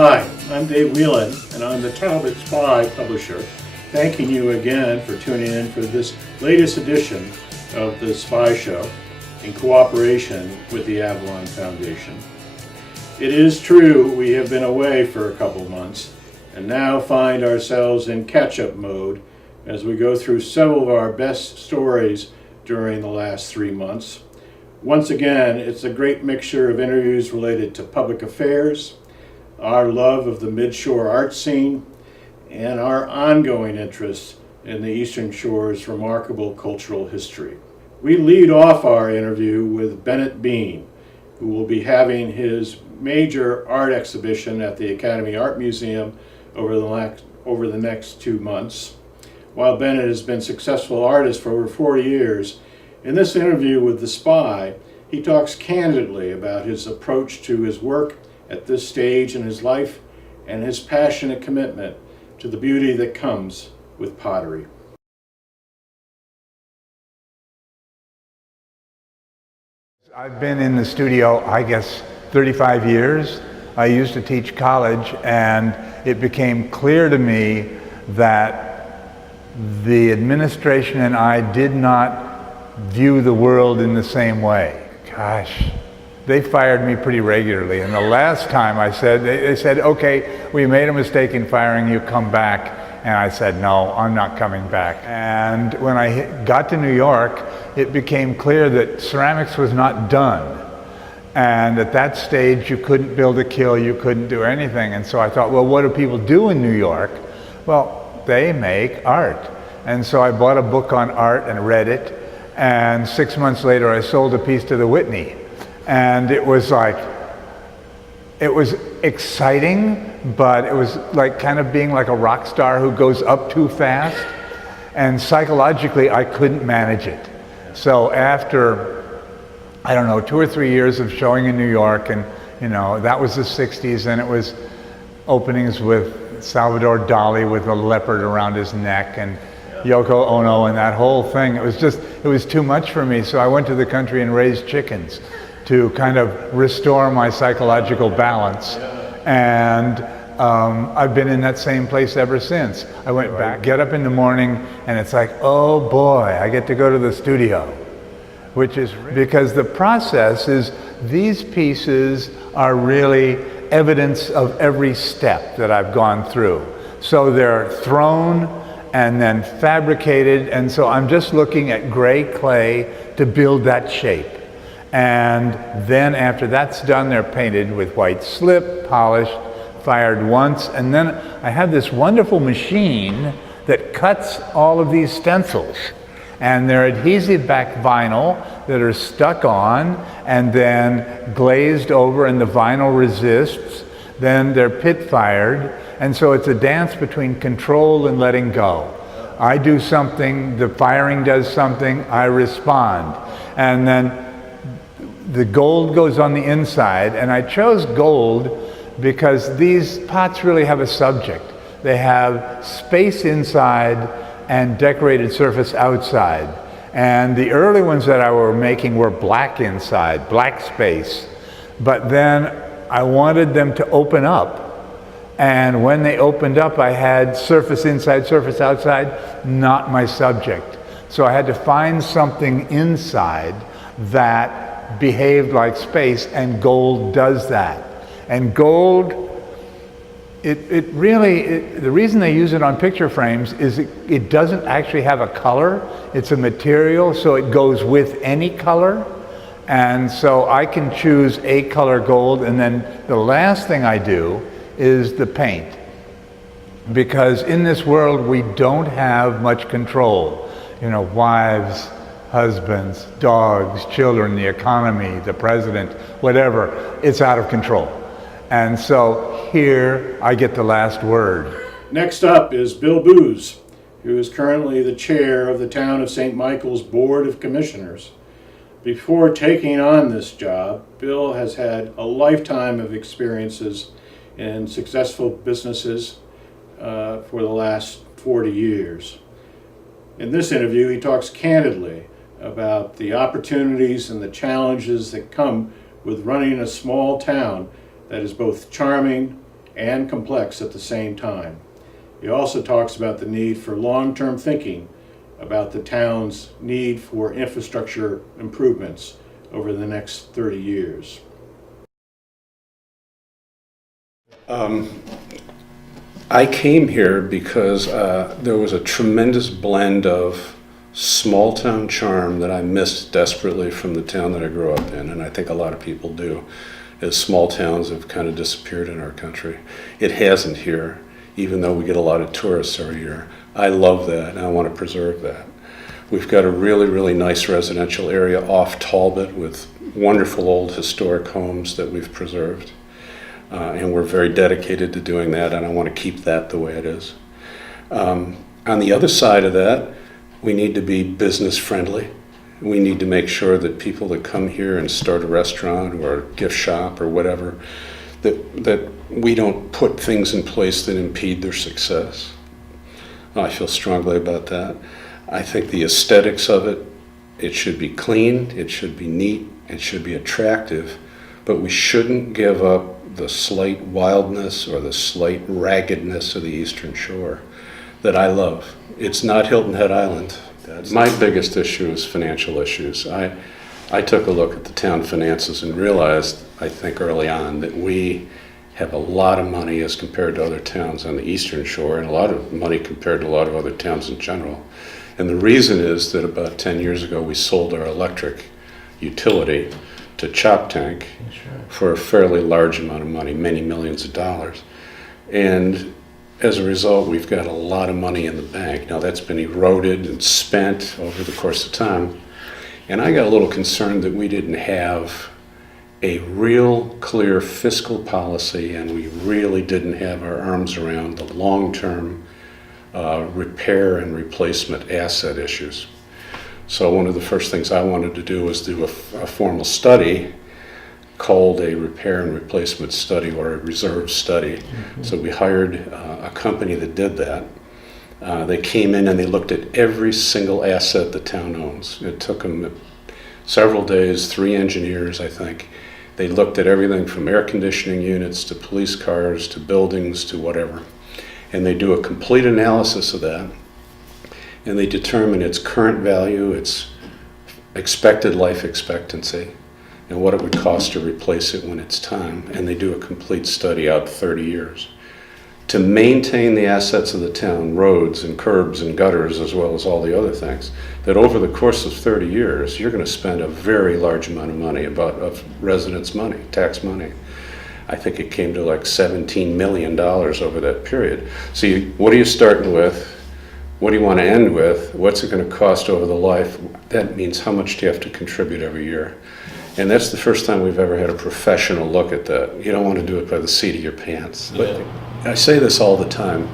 Hi, I'm Dave Whelan, and I'm the Talbot Spy publisher, thanking you again for tuning in for this latest edition of the Spy Show in cooperation with the Avalon Foundation. It is true we have been away for a couple months and now find ourselves in catch-up mode as we go through several of our best stories during the last 3 months. Once again, it's a great mixture of interviews related to public affairs, our love of the Midshore art scene, and our ongoing interest in the Eastern Shore's remarkable cultural history. We lead off our interview with Bennett Bean, who will be having his major art exhibition at the Academy Art Museum over the next 2 months. While Bennett has been a successful artist for over 40 years, in this interview with The Spy, he talks candidly about his approach to his work at this stage in his life and his passionate commitment to the beauty that comes with pottery. I've been in the studio, I guess, 35 years. I used to teach college, and it became clear to me that the administration and I did not view the world in the same way. Gosh, they fired me pretty regularly, and the last time I said, they said, okay, we made a mistake in firing you, come back. And I said, no, I'm not coming back. And when I got to New York, it became clear that ceramics was not done. And at that stage, you couldn't build a kiln, you couldn't do anything. And so I thought, well, what do people do in New York? Well, they make art. And so I bought a book on art and read it. And 6 months later, I sold a piece to the Whitney. And it was like, it was exciting, but it was like kind of being like a rock star who goes up too fast. And psychologically, I couldn't manage it. So after, I don't know, 2 or 3 years of showing in New York, and you know, that was the 60s, and it was openings with Salvador Dali with a leopard around his neck, and Yoko Ono, and that whole thing. It was too much for me, so I went to the country and raised chickens to kind of restore my psychological balance. And I've been in that same place ever since. I went back, get up in the morning, and it's like, oh boy, I get to go to the studio. Which is because the process is, these pieces are really evidence of every step that I've gone through. So they're thrown and then fabricated, and so I'm just looking at gray clay to build that shape. And then after that's done, they're painted with white slip, polished, fired once, and then I have this wonderful machine that cuts all of these stencils. And they're adhesive back vinyl that are stuck on and then glazed over, and the vinyl resists. Then they're pit fired, and so it's a dance between control and letting go. I do something, the firing does something, I respond. And then the gold goes on the inside, and I chose gold because these pots really have a subject. They have space inside and decorated surface outside. And the early ones that I were making were black inside, black space. But then I wanted them to open up. And when they opened up, I had surface inside, surface outside, not my subject. So I had to find something inside that behaved like space, and gold does that. And gold, the reason they use it on picture frames is it doesn't actually have a color. It's a material, so it goes with any color. And so I can choose a color gold, and then the last thing I do is the paint. Because in this world, we don't have much control. You know, wives, husbands, dogs, children, the economy, the president, whatever, it's out of control. And so here I get the last word. Next up is Bill Booz, who is currently the chair of the Town of St. Michael's Board of Commissioners. Before taking on this job, Bill has had a lifetime of experiences in successful businesses for the last 40 years. In this interview, he talks candidly about the opportunities and the challenges that come with running a small town that is both charming and complex at the same time. He also talks about the need for long-term thinking about the town's need for infrastructure improvements over the next 30 years. I came here because there was a tremendous blend of small town charm that I missed desperately from the town that I grew up in, and I think a lot of people do, as small towns have kind of disappeared in our country. It hasn't here, even though we get a lot of tourists every year. I love that, and I want to preserve that. We've got a really, really nice residential area off Talbot with wonderful old historic homes that we've preserved. And we're very dedicated to doing that, and I want to keep that the way it is. On the other side of that, we need to be business friendly. We need to make sure that people that come here and start a restaurant or a gift shop or whatever, that we don't put things in place that impede their success. I feel strongly about that. I think the aesthetics of it, it should be clean, it should be neat, it should be attractive, but we shouldn't give up the slight wildness or the slight raggedness of the Eastern Shore that I love. It's not Hilton Head Island. My biggest issue is financial issues. I took a look at the town finances and realized, I think early on, that we have a lot of money as compared to other towns on the Eastern Shore, and a lot of money compared to a lot of other towns in general. And the reason is that about 10 years ago we sold our electric utility to Chop Tank for a fairly large amount of money, many millions of dollars. And as a result, we've got a lot of money in the bank. Now that's been eroded and spent over the course of time. And I got a little concerned that we didn't have a real clear fiscal policy, and we really didn't have our arms around the long-term repair and replacement asset issues. So one of the first things I wanted to do was do a formal study called a repair and replacement study, or a reserve study. Mm-hmm. So we hired a company that did that. They came in and they looked at every single asset the town owns. It took them several days, 3 engineers, I think. They looked at everything from air conditioning units to police cars to buildings to whatever. And they do a complete analysis of that. And they determine its current value, its expected life expectancy, and what it would cost to replace it when it's time. And they do a complete study out 30 years. To maintain the assets of the town, roads and curbs and gutters, as well as all the other things, that over the course of 30 years, you're going to spend a very large amount of money, of residents' money, tax money. I think it came to like $17 million over that period. So what are you starting with? What do you want to end with? What's it going to cost over the life? That means how much do you have to contribute every year? And that's the first time we've ever had a professional look at that. You don't want to do it by the seat of your pants. But I say this all the time.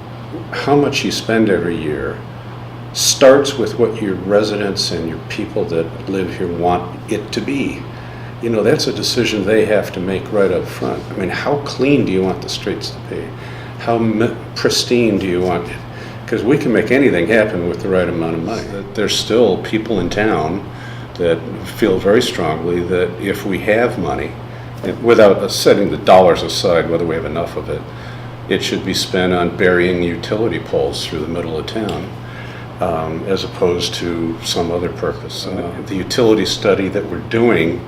How much you spend every year starts with what your residents and your people that live here want it to be. You know, that's a decision they have to make right up front. I mean, how clean do you want the streets to be? How pristine do you want it? Because we can make anything happen with the right amount of money. There's still people in town that feel very strongly that if we have money, without setting the dollars aside, whether we have enough of it, it should be spent on burying utility poles through the middle of town, as opposed to some other purpose. The utility study that we're doing,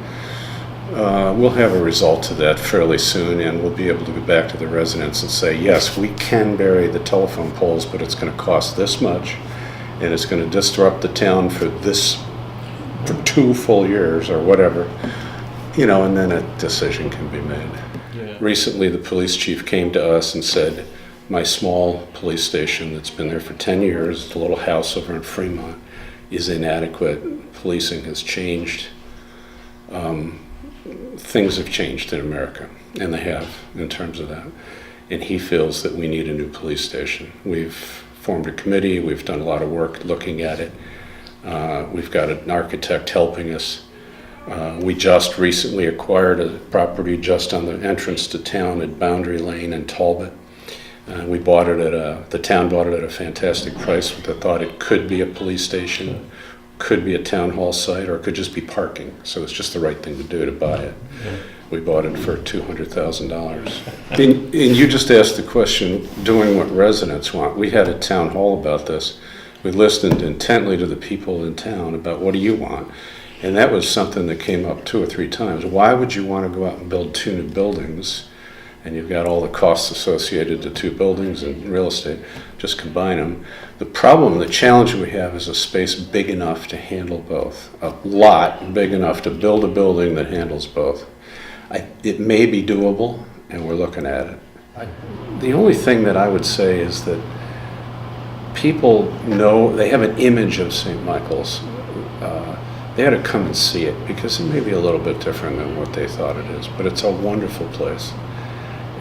we'll have a result to that fairly soon, and we'll be able to go back to the residents and say, yes, we can bury the telephone poles, but it's going to cost this much, and it's going to disrupt the town for 2 full years or whatever, you know, and then a decision can be made. Yeah. Recently, the police chief came to us and said, my small police station that's been there for 10 years, the little house over in Fremont, is inadequate. Policing has changed. Things have changed in America, and they have in terms of that. And he feels that we need a new police station. We've formed a committee. We've done a lot of work looking at it. We've got an architect helping us. We just recently acquired a property just on the entrance to town at Boundary Lane in Talbot. We bought it the town bought it at a fantastic price. They thought it could be a police station, could be a town hall site, or it could just be parking. So it's just the right thing to do to buy it. We bought it for $200,000. And you just asked the question, doing what residents want. We had a town hall about this. We listened intently to the people in town about what do you want? And that was something that came up 2 or 3 times. Why would you want to go out and build 2 new buildings? And you've got all the costs associated to 2 buildings and real estate. Just combine them. The problem, the challenge we have is a space big enough to handle both. A lot big enough to build a building that handles both. It may be doable, and we're looking at it. The only thing that I would say is that people know, they have an image of St. Michael's. They had to come and see it because it may be a little bit different than what they thought it is, but it's a wonderful place.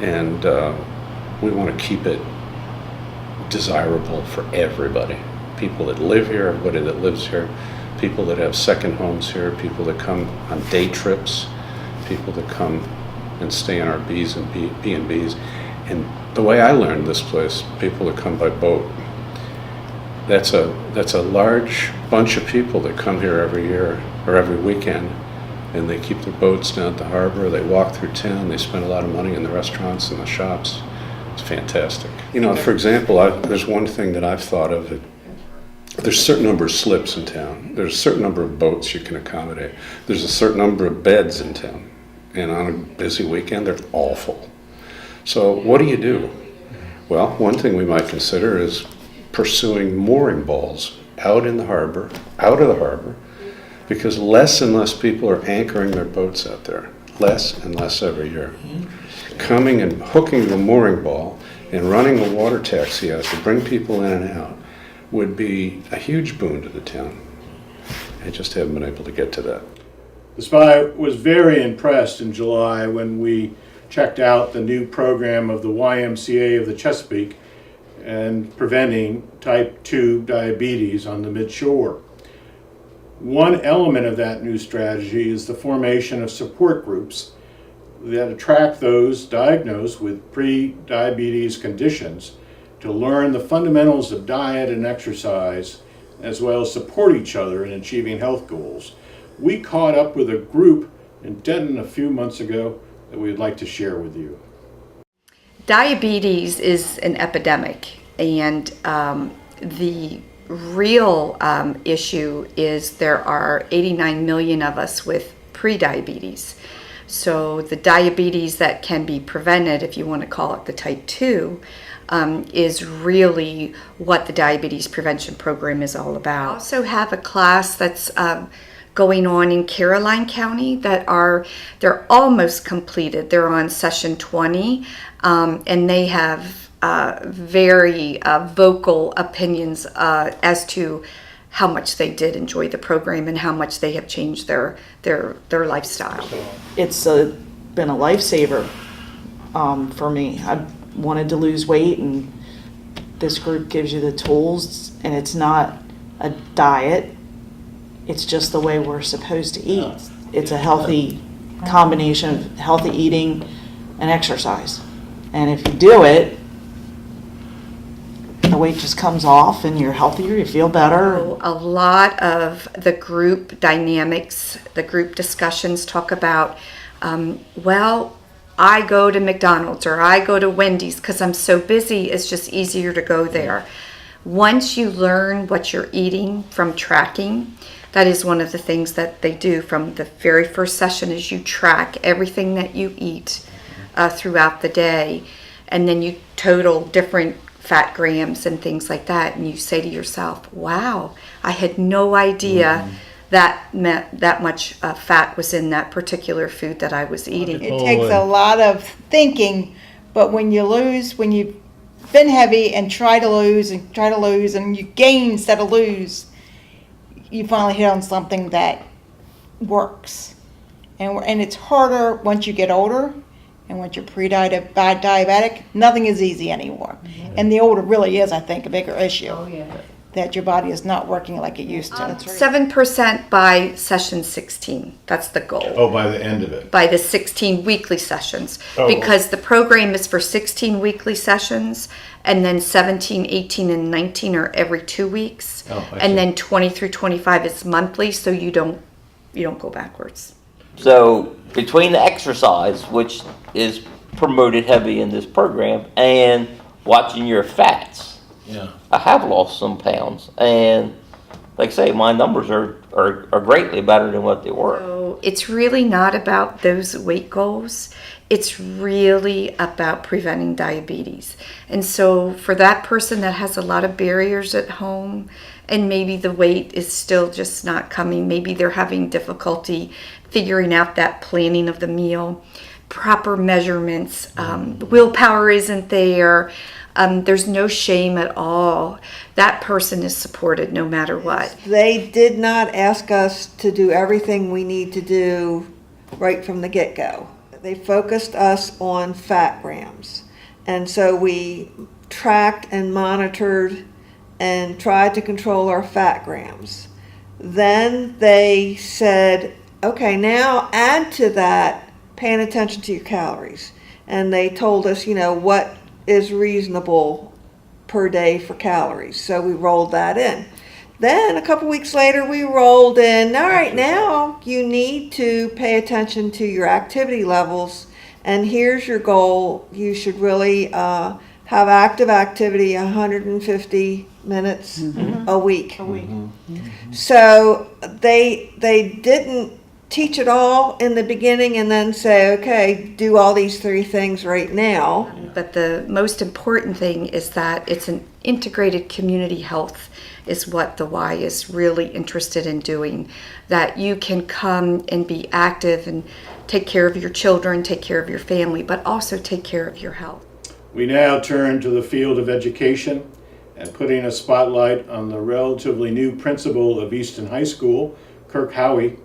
And we want to keep it desirable for everybody. People that live here, everybody that lives here, people that have second homes here, people that come on day trips, people that come and stay in our B's and B&B's. And the way I learned this place, people that come by boat, that's a large bunch of people that come here every year or every weekend, and they keep their boats down at the harbor, they walk through town, they spend a lot of money in the restaurants and the shops. It's fantastic. You know, for example, there's one thing that I've thought of. There's a certain number of slips in town. There's a certain number of boats you can accommodate. There's a certain number of beds in town. And on a busy weekend, they're all full. So what do? Well, one thing we might consider is pursuing mooring balls out in the harbor, out of the harbor, because less and less people are anchoring their boats out there. Less and less every year. Coming and hooking the mooring ball and running a water taxi out to bring people in and out would be a huge boon to the town. I just haven't been able to get to that. The SPY was very impressed in July when we checked out the new program of the YMCA of the Chesapeake and preventing type 2 diabetes on the midshore. One element of that new strategy is the formation of support groups that attract those diagnosed with pre-diabetes conditions to learn the fundamentals of diet and exercise, as well as support each other in achieving health goals. We caught up with a group in Denton a few months ago that we'd like to share with you. Diabetes is an epidemic, and the real issue is there are 89 million of us with pre-diabetes. So the diabetes that can be prevented, if you want to call it the type 2, is really what the diabetes prevention program is all about. I also have a class that's going on in Caroline County they're almost completed. They're on session 20, and they have very vocal opinions as to how much they did enjoy the program and how much they have changed their lifestyle. It's been a lifesaver for me. I wanted to lose weight, and this group gives you the tools, and it's not a diet. It's just the way we're supposed to eat. It's a healthy combination of healthy eating and exercise. And if you do it, the weight just comes off and you're healthier, you feel better. A lot of the group dynamics, the group discussions talk about, well, I go to McDonald's or I go to Wendy's because I'm so busy, it's just easier to go there. Once you learn what you're eating from tracking, that is one of the things that they do from the very first session is you track everything that you eat throughout the day, and then you total different fat grams and things like that, and you say to yourself, wow, I had no idea that much fat was in that particular food that I was eating. It takes a lot of thinking, but when you've been heavy and try to lose and you gain instead of lose, you finally hit on something that works. And it's harder once you get older. And once you're pre-diabetic, nothing is easy anymore. And the older really is, I think, a bigger issue. Oh, yeah. That your body is not working like it used to. 7% by session 16. That's the goal. Oh, by the end of it. By the 16 weekly sessions. Oh. Because the program is for 16 weekly sessions, and then 17, 18, and 19 are every 2 weeks. Oh, I see. And then 20 through 25 is monthly, so you don't go backwards. So between the exercise, which is promoted heavy in this program, and watching your fats, Yeah. I have lost some pounds, and like I say, my numbers are greatly better than what they were. So it's really not about those weight goals. It's really about preventing diabetes. And so for that person that has a lot of barriers at home, and maybe the weight is still just not coming, maybe they're having difficulty figuring out that planning of the meal, proper measurements, willpower isn't there. There's no shame at all. That person is supported no matter what. They did not ask us to do everything we need to do right from the get-go. They focused us on fat grams. And so we tracked and monitored and tried to control our fat grams. Then they said, okay, now add to that paying attention to your calories. And they told us, what is reasonable per day for calories. So we rolled that in. Then a couple weeks later, we rolled in, all right, now you need to pay attention to your activity levels. And here's your goal. You should really have active activity 150 minutes a week. So they didn't teach it all in the beginning and then say, okay, do all these 3 things right now. But the most important thing is that it's an integrated community health is what the Y is really interested in doing. That you can come and be active and take care of your children, take care of your family, but also take care of your health. We now turn to the field of education and putting a spotlight on the relatively new principal of Easton High School, Kirk Howey.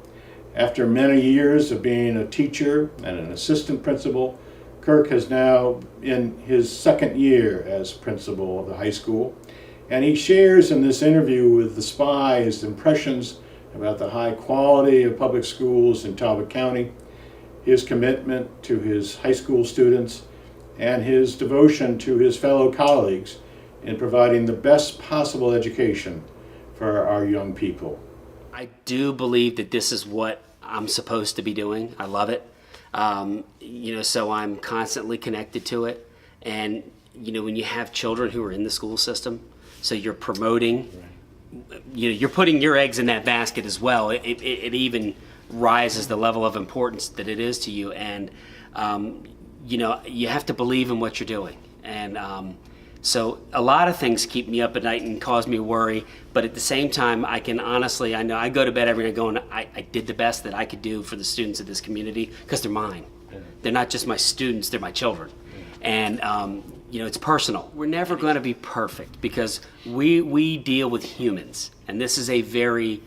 After many years of being a teacher and an assistant principal, Kirk is now in his 2nd year as principal of the high school, and he shares in this interview with the SPY his impressions about the high quality of public schools in Talbot County, his commitment to his high school students, and his devotion to his fellow colleagues in providing the best possible education for our young people. I do believe that this is what I'm supposed to be doing. I love it. So I'm constantly connected to it. And, when you have children who are in the school system, so you're promoting, you're putting your eggs in that basket as well. It even rises the level of importance that it is to you. And, you have to believe in what you're doing. And, so a lot of things keep me up at night and cause me worry, but at the same time, I know I go to bed every night going, I did the best that I could do for the students of this community because they're mine. They're not just my students, they're my children. And, it's personal. We're never going to be perfect because we deal with humans, and this is a very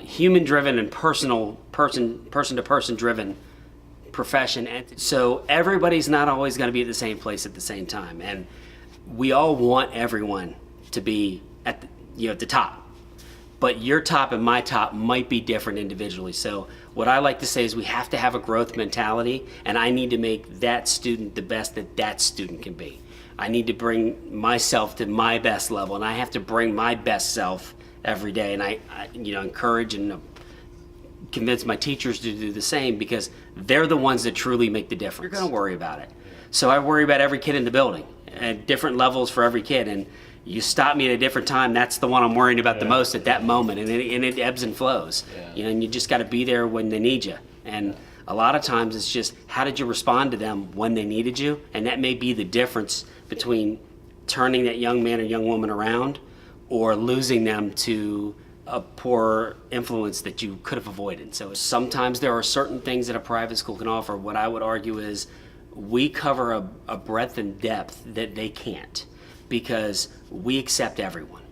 human-driven and personal, person-to-person driven profession. And so everybody's not always going to be at the same place at the same time. And we all want everyone to be at the top, but your top and my top might be different individually. So what I like to say is we have to have a growth mentality, and I need to make that student the best that student can be. I need to bring myself to my best level, and I have to bring my best self every day. And I encourage and convince my teachers to do the same because they're the ones that truly make the difference. You're going to worry about it. So I worry about every kid in the building at different levels for every kid. And you stop me at a different time, that's the one I'm worrying about the most at that moment. And it ebbs and flows. And you just got to be there when they need you. And a lot of times it's just, how did you respond to them when they needed you? And that may be the difference between turning that young man or young woman around or losing them to a poor influence that you could have avoided. So sometimes there are certain things that a private school can offer. What I would argue is we cover a breadth and depth that they can't because we accept everyone.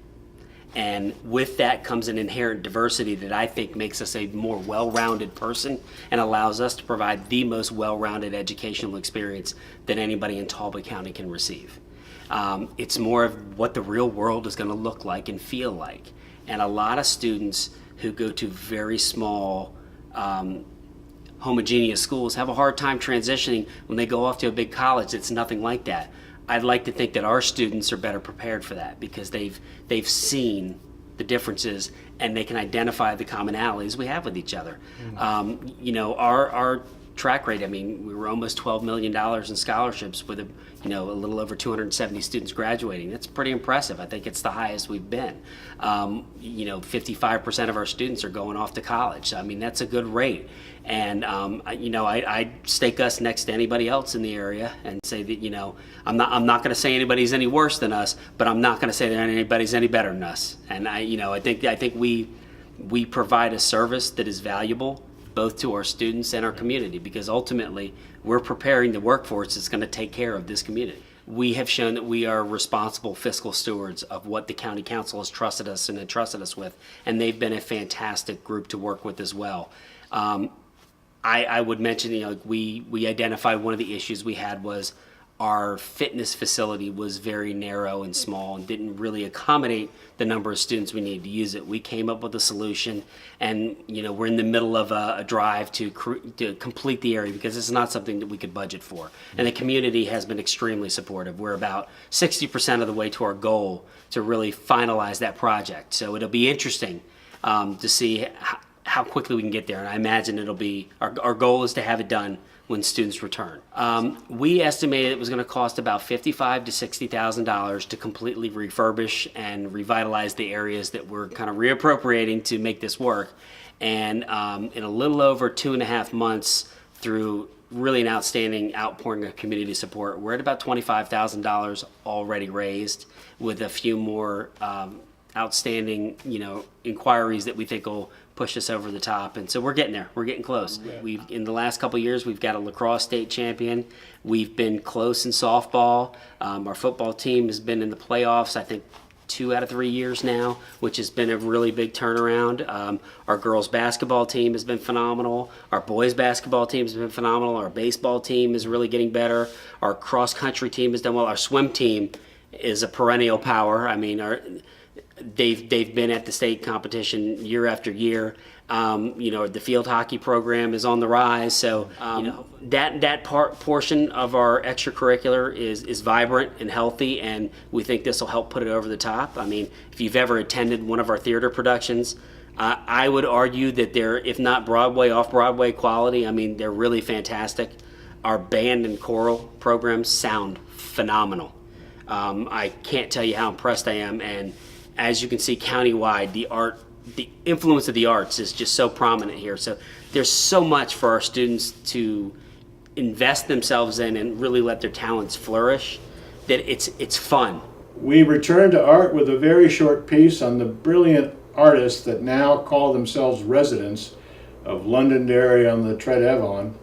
And with that comes an inherent diversity that I think makes us a more well-rounded person and allows us to provide the most well-rounded educational experience that anybody in Talbot County can receive. It's more of what the real world is going to look like and feel like. And a lot of students who go to very small homogeneous schools have a hard time transitioning when they go off to a big college. It's nothing like that. I'd like to think that our students are better prepared for that because they've seen the differences, and they can identify the commonalities we have with each other. Our track rate, I mean, we were almost $12 million in scholarships with a little over 270 students graduating. That's pretty impressive. I think it's the highest we've been. 55% of our students are going off to college. So, I mean, that's a good rate. And, I stake us next to anybody else in the area and say that, I'm not going to say anybody's any worse than us, but I'm not going to say that anybody's any better than us. And I think we provide a service that is valuable both to our students and our community, because ultimately we're preparing the workforce that's going to take care of this community. We have shown that we are responsible fiscal stewards of what the county council has trusted us and entrusted us with, and they've been a fantastic group to work with as well. I would mention, we identified one of the issues we had was our fitness facility was very narrow and small and didn't really accommodate the number of students we needed to use it. We came up with a solution, and we're in the middle of a drive to complete the area, because it's not something that we could budget for. And the community has been extremely supportive. We're about 60% of the way to our goal to really finalize that project. So it'll be interesting to see how quickly we can get there. And I imagine it'll be, our goal is to have it done when students return. We estimated it was going to cost about $55,000 to $60,000 to completely refurbish and revitalize the areas that we're kind of reappropriating to make this work. And in a little over 2.5 months, through really an outstanding outpouring of community support, we're at about $25,000 already raised, with a few more outstanding, inquiries that we think will push us over the top. And so we're getting there. We're getting close. We've, in the last couple of years, we've got a lacrosse state champion. We've been close in softball. Our football team has been in the playoffs, I think, 2 out of 3 years now, which has been a really big turnaround. Our girls basketball team has been phenomenal. Our boys basketball team has been phenomenal. Our baseball team is really getting better. Our cross country team has done well. Our swim team is a perennial power. I mean, they've been at the state competition year after year. The field hockey program is on the rise. So that portion of our extracurricular is vibrant and healthy, and we think this will help put it over the top. I mean, if you've ever attended one of our theater productions, I would argue that they're, if not Broadway, off-Broadway quality. I mean, they're really fantastic. Our band and choral programs sound phenomenal. I can't tell you how impressed I am, and as you can see countywide, the influence of the arts is just so prominent here. So there's so much for our students to invest themselves in and really let their talents flourish, that it's fun. We return to art with a very short piece on the brilliant artists that now call themselves residents of Londonderry on the Tread Avon.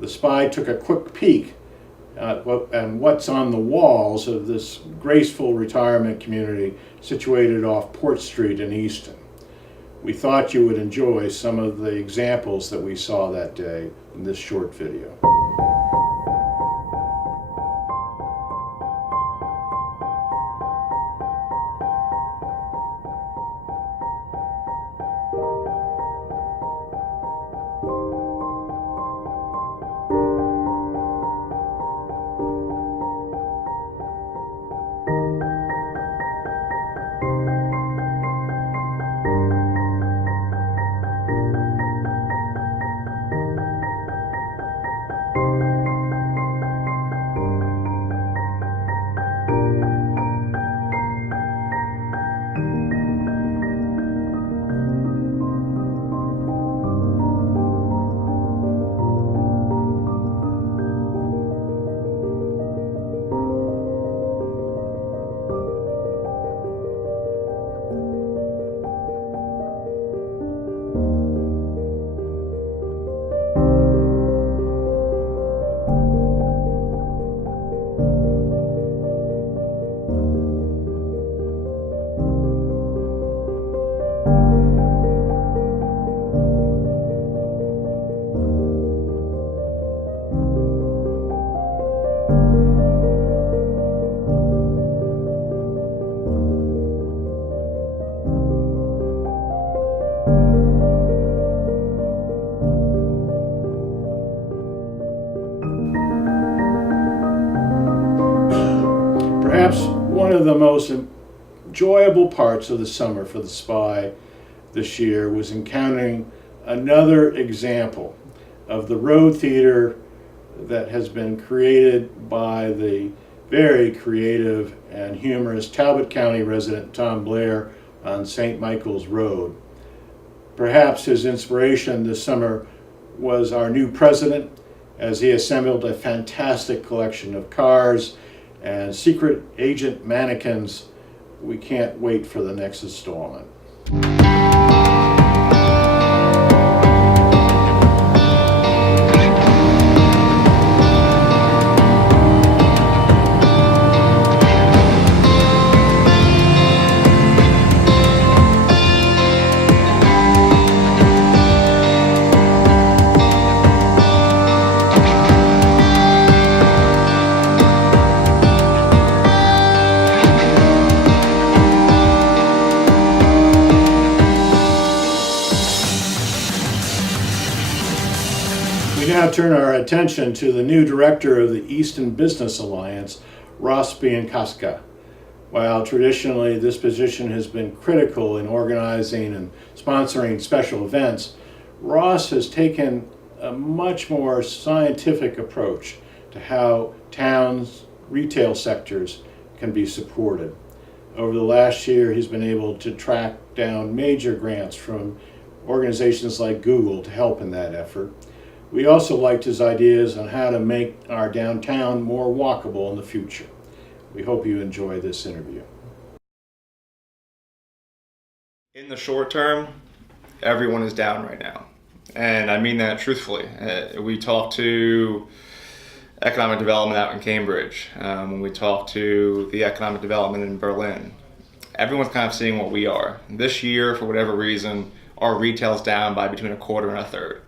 The Spy took a quick peek and what's on the walls of this graceful retirement community situated off Port Street in Easton. We thought you would enjoy some of the examples that we saw that day in this short video. Perhaps one of the most enjoyable parts of the summer for the SPY this year was encountering another example of the road theater that has been created by the very creative and humorous Talbot County resident Tom Blair on St. Michael's Road. Perhaps his inspiration this summer was our new president, as he assembled a fantastic collection of cars and secret agent mannequins. We can't wait for the next installment. We now turn our attention to the new director of the Easton Business Alliance, Ross Biancaska. While traditionally this position has been critical in organizing and sponsoring special events, Ross has taken a much more scientific approach to how towns' retail sectors can be supported. Over the last year, he's been able to track down major grants from organizations like Google to help in that effort. We also liked his ideas on how to make our downtown more walkable in the future. We hope you enjoy this interview. In the short term, everyone is down right now. And I mean that truthfully. We talked to economic development out in Cambridge, when we talked to the economic development in Berlin. Everyone's kind of seeing what we are. This year, for whatever reason, our retail's down by between a quarter and a third.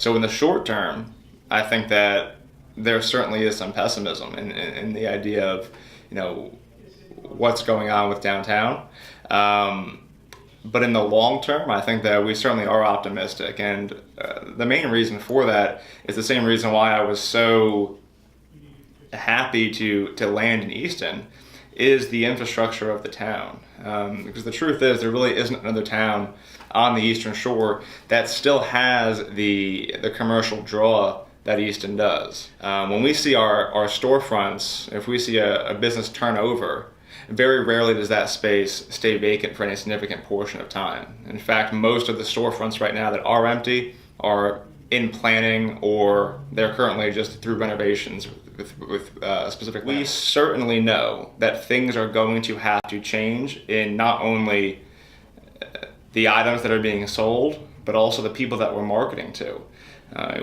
So in the short term, I think that there certainly is some pessimism in the idea of, what's going on with downtown. But in the long term, I think that we certainly are optimistic. And the main reason for that is the same reason why I was so happy to land in Easton, is the infrastructure of the town. Because the truth is, there really isn't another town on the Eastern Shore that still has the commercial draw that Easton does. When we see our storefronts, if we see a business turnover, very rarely does that space stay vacant for any significant portion of time. In fact, most of the storefronts right now that are empty are in planning, or they're currently just through renovations with specific. We certainly know that things are going to have to change in not only the items that are being sold, but also the people that we're marketing to.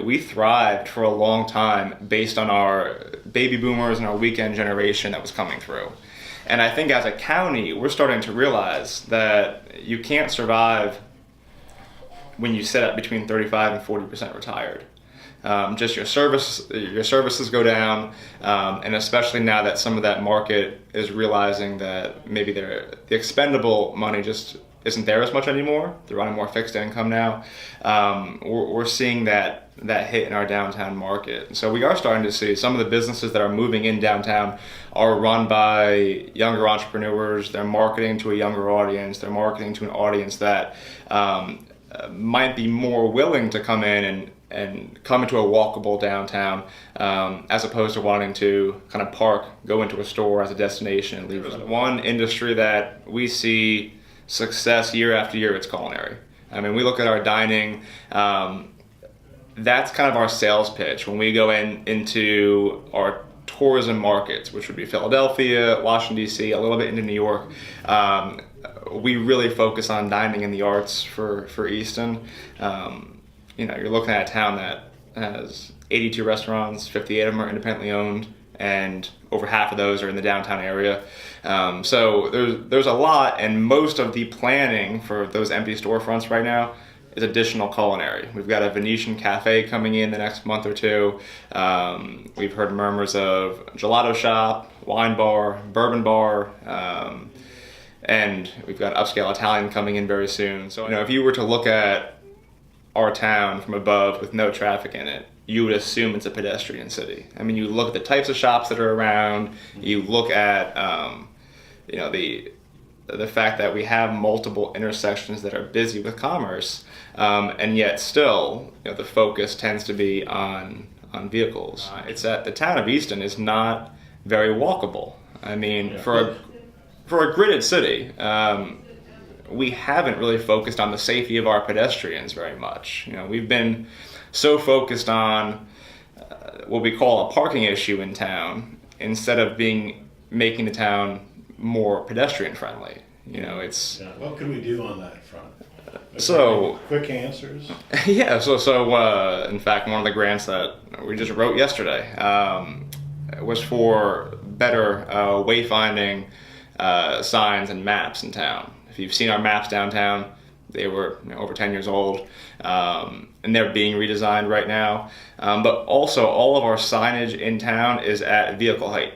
We thrived for a long time based on our baby boomers and our weekend generation that was coming through. And I think as a county, we're starting to realize that you can't survive when you sit at between 35 and 40% retired. Just your services go down, and especially now that some of that market is realizing that maybe the expendable money just isn't there as much anymore. They're running more fixed income now. We're seeing that hit in our downtown market. So we are starting to see some of the businesses that are moving in downtown are run by younger entrepreneurs. They're marketing to a younger audience. They're marketing to an audience that might be more willing to come in and come into a walkable downtown, as opposed to wanting to kind of park, go into a store as a destination and leave. One industry that we see success year after year, it's culinary. I mean, we look at our dining, that's kind of our sales pitch. When we go into our tourism markets, which would be Philadelphia, Washington, D.C., a little bit into New York, we really focus on dining and the arts for Easton. You're looking at a town that has 82 restaurants, 58 of them are independently owned, and over half of those are in the downtown area. So there's a lot, and most of the planning for those empty storefronts right now is additional culinary. We've got a Venetian cafe coming in the next month or two. We've heard murmurs of gelato shop, wine bar, bourbon bar, and we've got upscale Italian coming in very soon. So if you were to look at our town from above with no traffic in it, you would assume it's a pedestrian city. I mean, you look at the types of shops that are around, you look at the fact that we have multiple intersections that are busy with commerce, and yet still, the focus tends to be on vehicles. It's that the town of Easton is not very walkable. I mean, for a gridded city, we haven't really focused on the safety of our pedestrians very much. We've been so focused on what we call a parking issue in town instead of making the town more pedestrian friendly. It's What can we do on that front? So quick answers. yeah. So in fact, one of the grants that we just wrote yesterday was for better wayfinding signs and maps in town. If you've seen our maps downtown, they were over 10 years old, and they're being redesigned right now. But also, all of our signage in town is at vehicle height.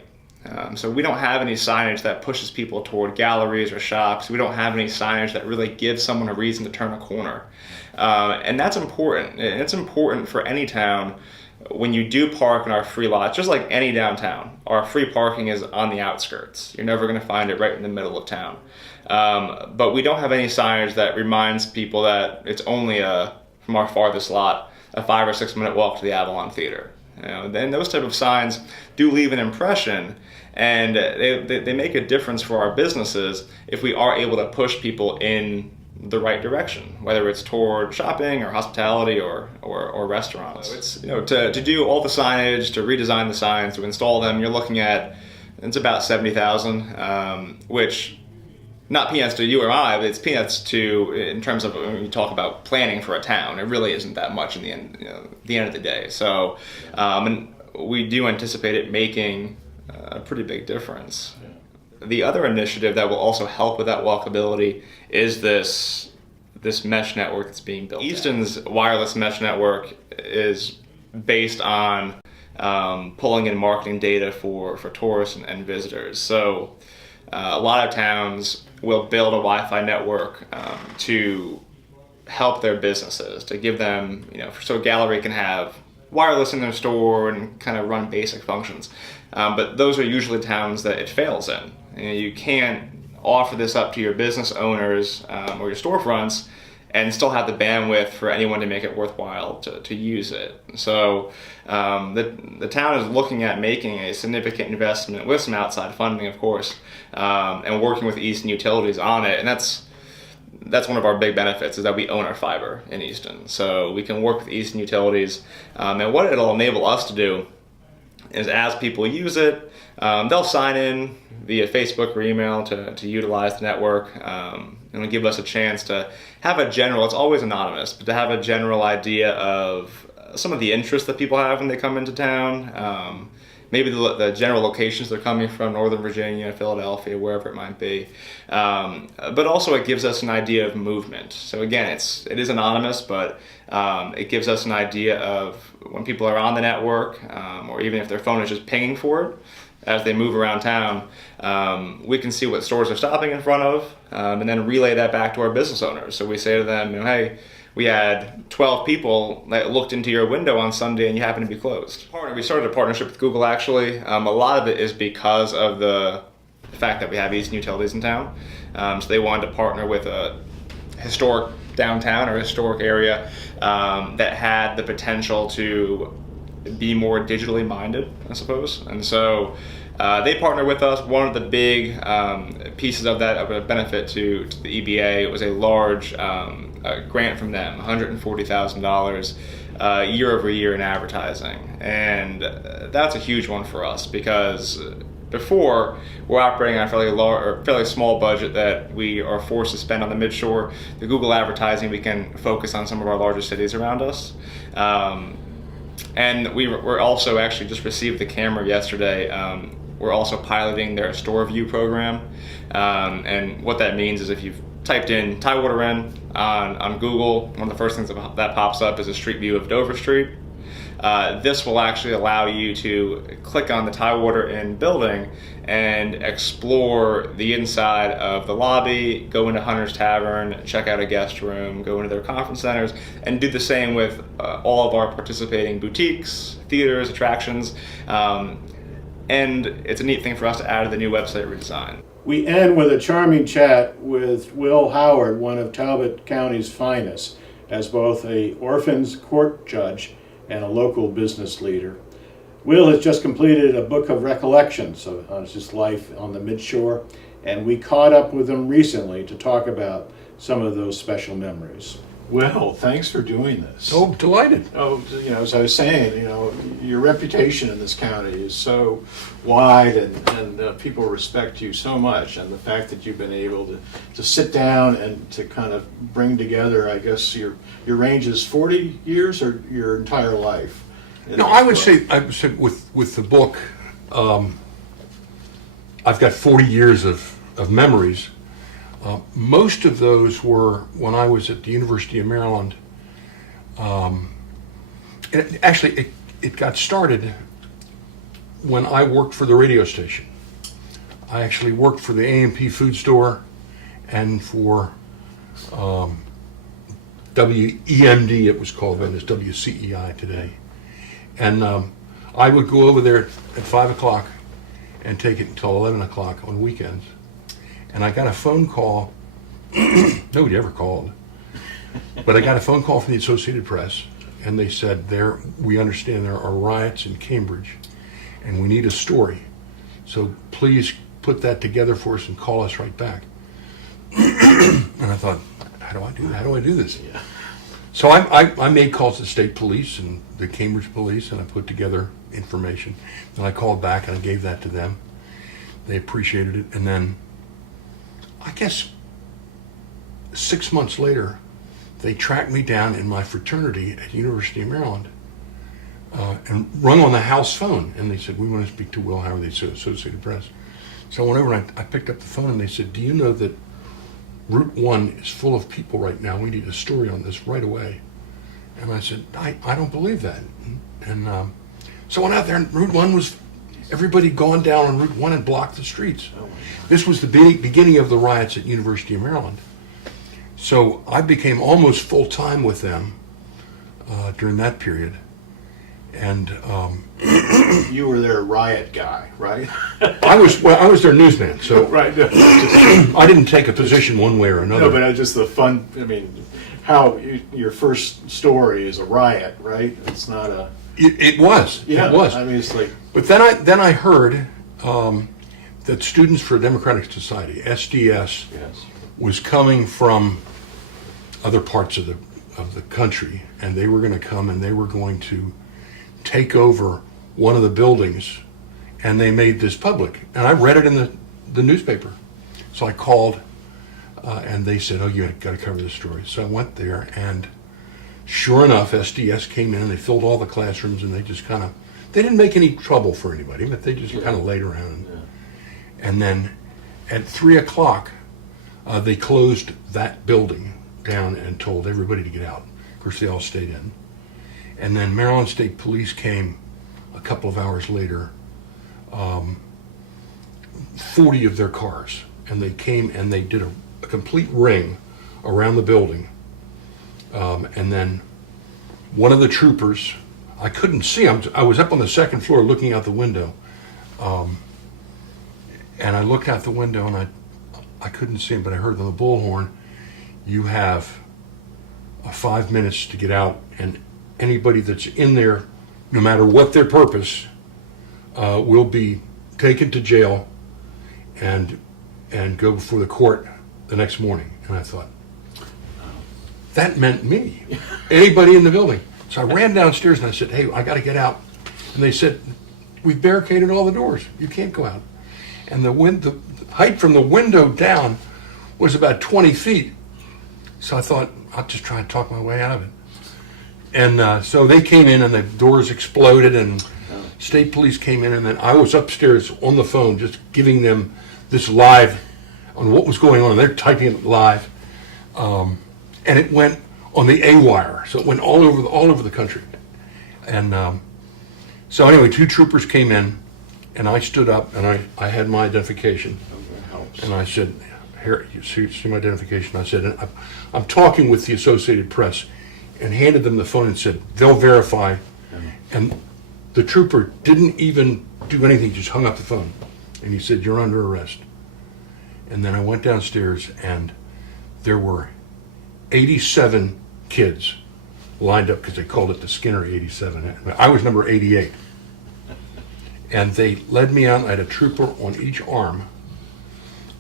So we don't have any signage that pushes people toward galleries or shops. We don't have any signage that really gives someone a reason to turn a corner. And that's important. It's important for any town. When you do park in our free lots, just like any downtown, our free parking is on the outskirts. You're never going to find it right in the middle of town. But we don't have any signage that reminds people that it's only from our farthest lot, a 5 or 6 minute walk to the Avalon Theater. Then those type of signs do leave an impression, and they make a difference for our businesses if we are able to push people in the right direction, whether it's toward shopping or hospitality or restaurants. So it's to do all the signage, to redesign the signs, to install them, you're looking at it's about $70,000, which not peanuts to you or I, but it's peanuts to in terms of when you talk about planning for a town. It really isn't that much in the end of the day. So, and we do anticipate it making a pretty big difference. The other initiative that will also help with that walkability is this mesh network that's being built. Easton's wireless mesh network is based on pulling in marketing data for tourists and visitors. So a lot of towns will build a Wi-Fi network to help their businesses, to give them, so a gallery can have wireless in their store and kind of run basic functions. But those are usually towns that it fails in. You can't offer this up to your business owners or your storefronts and still have the bandwidth for anyone to make it worthwhile to use it. So the town is looking at making a significant investment with some outside funding, of course, and working with Easton Utilities on it. And that's one of our big benefits, is that we own our fiber in Easton. So we can work with Easton Utilities, and what it'll enable us to do is, as people use it, they'll sign in via Facebook or email to utilize the network, and it'll give us a chance to have a general, it's always anonymous, but to have a general idea of some of the interests that people have when they come into town, maybe the general locations they're coming from, Northern Virginia, Philadelphia, wherever it might be. But also it gives us an idea of movement. So again, it is anonymous, but it gives us an idea of when people are on the network, or even if their phone is just pinging for it, as they move around town, we can see what stores they're stopping in front of, and then relay that back to our business owners. So we say to them, hey, we had 12 people that looked into your window on Sunday and you happen to be closed. We started a partnership with Google, actually. A lot of it is because of the fact that we have Easton Utilities in town. So they wanted to partner with a historic downtown or historic area that had the potential to be more digitally minded, I suppose. And so they partnered with us. One of the big pieces of that, of a benefit to the EBA, was a large grant from them, $140,000 year over year in advertising. And that's a huge one for us, because before, we're operating on a fairly small budget that we are forced to spend on the midshore. The Google advertising, we can focus on some of our larger cities around us. And we're also actually just received the camera yesterday. We're also piloting their Store View program. And what that means is, if you've typed in Tidewater Inn on Google, one of the first things that pops up is a street view of Dover Street. This will actually allow you to click on the Tidewater Inn building and explore the inside of the lobby, go into Hunter's Tavern, check out a guest room, go into their conference centers, and do the same with all of our participating boutiques, theaters, attractions. And it's a neat thing for us to add to the new website redesign. We end with a charming chat with Will Howard, one of Talbot County's finest, as both a orphans court judge and a local business leader. Will has just completed a book of recollections on his life on the Midshore, and we caught up with him recently to talk about some of those special memories. Well, thanks for doing this. Oh, delighted. Oh, as I was saying, your reputation in this county is so wide, and people respect you so much, and the fact that you've been able to sit down and to kind of bring together, I guess your range is 40 years or your entire life. No, I would say with the book, I've got 40 years of memories. Most of those were when I was at the University of Maryland. It got started when I worked for the radio station. I actually worked for the A&P food store and for WEMD, it was called then, it's WCEI today. And I would go over there at 5 o'clock and take it until 11 o'clock on weekends. And I got a phone call, nobody ever called, but I got a phone call from the Associated Press, and they said, we understand there are riots in Cambridge, and we need a story. So please put that together for us and call us right back. And I thought, how do I do that? How do I do this? Yeah. So I made calls to the state police and the Cambridge police, and I put together information. Then I called back and I gave that to them. They appreciated it. And then I guess 6 months later, they tracked me down in my fraternity at University of Maryland and rung on the house phone. And they said, we want to speak to Will Howard, the Associated Press. So I went over and I picked up the phone, and they said, do you know that Route 1 is full of people right now? We need a story on this right away. And I said, I don't believe that. And so I went out there, and Route 1 was, everybody gone down on Route 1 and blocked the streets. This was the beginning of the riots at University of Maryland. So I became almost full-time with them during that period. And you were their riot guy, right? I was their newsman, so right. I didn't take a position one way or another. No, but just the fun. I mean, how your first story is a riot, right? It's not a. It was. Yeah, it was. I mean, it's like. But then I heard that Students for a Democratic Society (SDS) Yes. was coming from other parts of the country, and they were going to come and they were going to take over one of the buildings, and they made this public. And I read it in the newspaper. So I called, and they said, oh, you got to cover this story. So I went there, and sure enough, SDS came in, and they filled all the classrooms, and they just they didn't make any trouble for anybody, but they just kind of laid around. Yeah. And then at 3 o'clock, they closed that building down and told everybody to get out. Of course, they all stayed in. And then Maryland State Police came a couple of hours later, 40 of their cars, and they came and they did a complete ring around the building. And then one of the troopers, I couldn't see him. I was up on the second floor looking out the window, and I looked out the window and I couldn't see him, but I heard on the bullhorn, you have 5 minutes to get out, and anybody that's in there, no matter what their purpose, will be taken to jail and go before the court the next morning. And I thought, that meant me, anybody in the building. So I ran downstairs and I said, hey, I got to get out. And they said, we've barricaded all the doors. You can't go out. And the height from the window down was about 20 feet. So I thought, I'll just try and talk my way out of it. And so they came in and the doors exploded and state police came in, and then I was upstairs on the phone just giving them this live on what was going on. They're typing it live. And it went on the A-wire, so it went all over the country. And so anyway, 2 troopers came in, and I stood up and I had my identification. And I said, here, you see my identification? I said, I'm talking with the Associated Press, and handed them the phone and said, they'll verify. And the trooper didn't even do anything, just hung up the phone. And he said, you're under arrest. And then I went downstairs, and there were 87 kids lined up because they called it the Skinner 87. I was number 88. And they led me out. I had a trooper on each arm.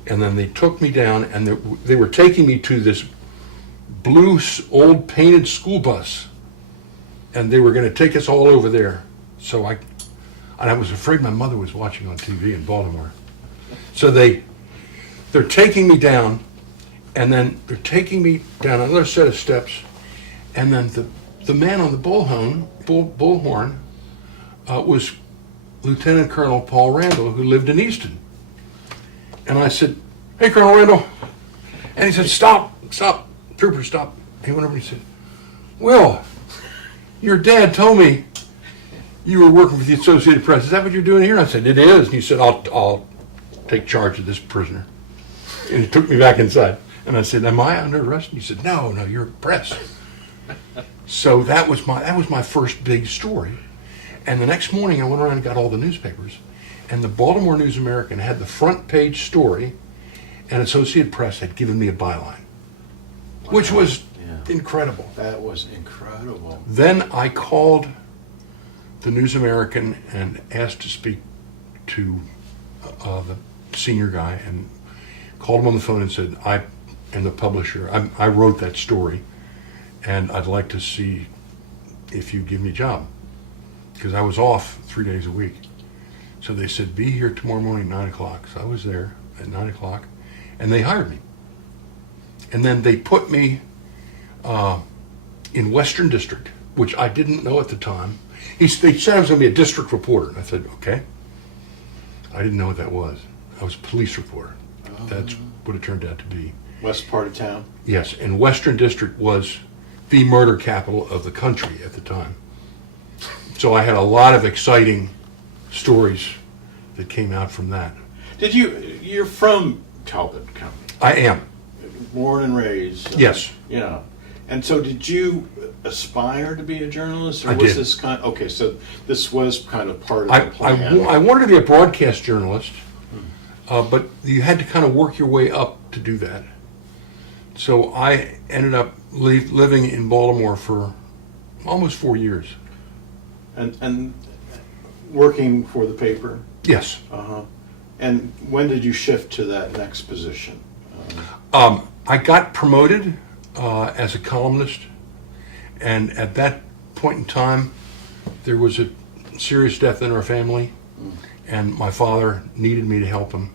And then they took me down, and they were taking me to this blue old painted school bus. And they were going to take us all over there. So I was afraid my mother was watching on TV in Baltimore. So they're taking me down, and then they're taking me down another set of steps, and then the man on the bullhorn was Lieutenant Colonel Paul Randall, who lived in Easton. And I said, "Hey, Colonel Randall." And he said, "Stop, trooper, stop." He went over and he said, "Will, your dad told me you were working with the Associated Press. Is that what you're doing here?" And I said, "It is." And he said, I'll take charge of this prisoner." And he took me back inside. And I said, "Am I under arrest?" And he said, No, you're press." So that was my first big story. And the next morning I went around and got all the newspapers. And the Baltimore News-American had the front page story, and Associated Press had given me a byline, which was incredible. That was incredible. Then I called the News-American and asked to speak to the senior guy, and called him on the phone and said, "I am the publisher. I wrote that story, and I'd like to see if you give me a job," because I was off 3 days a week. So they said, "Be here tomorrow morning, 9 o'clock." So I was there at 9 o'clock, and they hired me. And then they put me in Western District, which I didn't know at the time. They said I was going to be a district reporter. And I said, "Okay." I didn't know what that was. I was a police reporter. That's what it turned out to be. West part of town? Yes, and Western District was the murder capital of the country at the time. So I had a lot of exciting stories that came out from that. You're from Talbot County? I am. Born and raised? Yes. And so did you aspire to be a journalist? Or I was did. this okay, so this was kind of part of the plan. I wanted to be a broadcast journalist, but you had to kind of work your way up to do that. So I ended up living in Baltimore for almost 4 years. And working for the paper? Yes. And when did you shift to that next position? I got promoted as a columnist, and at that point in time, there was a serious death in our family, and my father needed me to help him,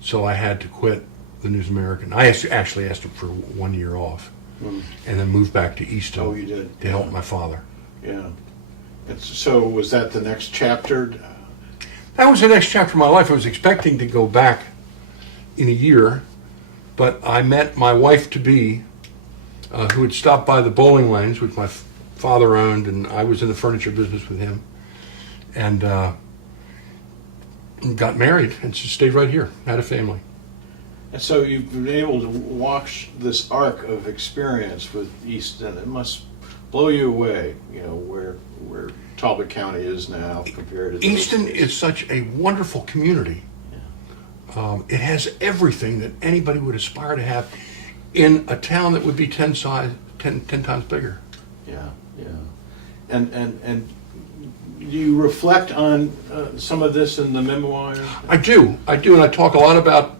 so I had to quit the News-American. I actually asked him for 1 year off, and then moved back to Easton. Oh, you did? To help my father. Yeah. So was that the next chapter? That was the next chapter of my life. I was expecting to go back in a year, but I met my wife-to-be, who had stopped by the bowling lanes, which my father owned, and I was in the furniture business with him, and got married, and just stayed right here, had a family. And so you've been able to watch this arc of experience with Easton. It must blow you away, where Talbot County is now compared to those Easton days. is such a wonderful community. It has everything that anybody would aspire to have in a town that would be 10 times bigger. Yeah. And you reflect on some of this in the memoir? I do, and I talk a lot about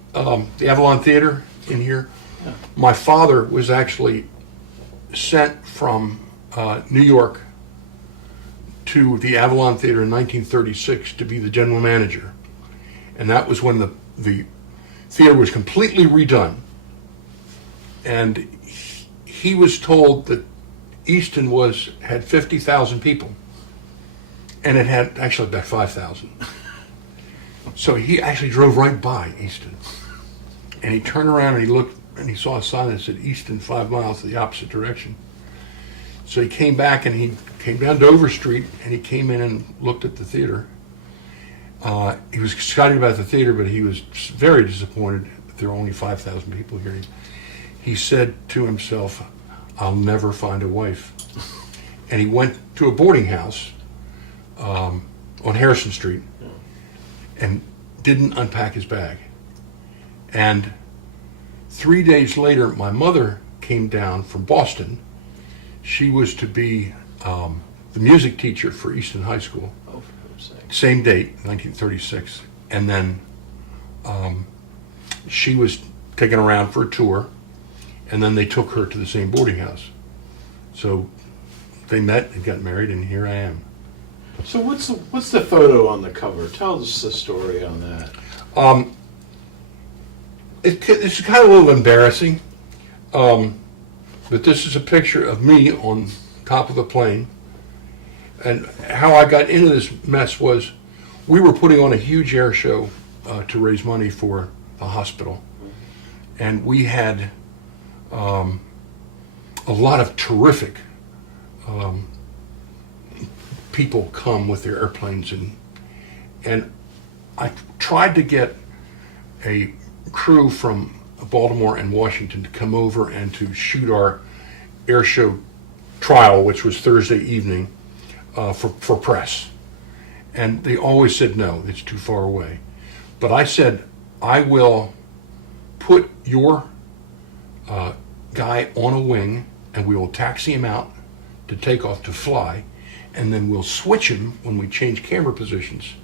the Avalon Theater in here. Yeah. My father was actually sent from New York to the Avalon Theater in 1936 to be the general manager. And that was when the theater was completely redone. And he was told that Easton had 50,000 people. And it had actually about 5,000. So he actually drove right by Easton. And he turned around and he looked and he saw a sign that said Easton 5 miles the opposite direction. So he came back and he came down Dover Street and he came in and looked at the theater. He was excited about the theater, but he was very disappointed that there were only 5,000 people here. He said to himself, "I'll never find a wife." And he went to a boarding house on Harrison Street and didn't unpack his bag. And 3 days later, my mother came down from Boston. She was to be the music teacher for Easton High School. Oh, for God's sake. Same date, 1936. And then she was taken around for a tour, and then they took her to the same boarding house. So they met and got married, and here I am. So what's the photo on the cover? Tell us the story on that. It's kind of a little embarrassing, but this is a picture of me on top of a plane. And how I got into this mess was we were putting on a huge air show to raise money for the hospital. And we had a lot of terrific people come with their airplanes. And I tried to get a crew from Baltimore and Washington to come over and to shoot our air show trial, which was Thursday evening, for press. And they always said, no, it's too far away. But I said, I will put your guy on a wing, and we will taxi him out to take off to fly, and then we'll switch him when we change camera positions,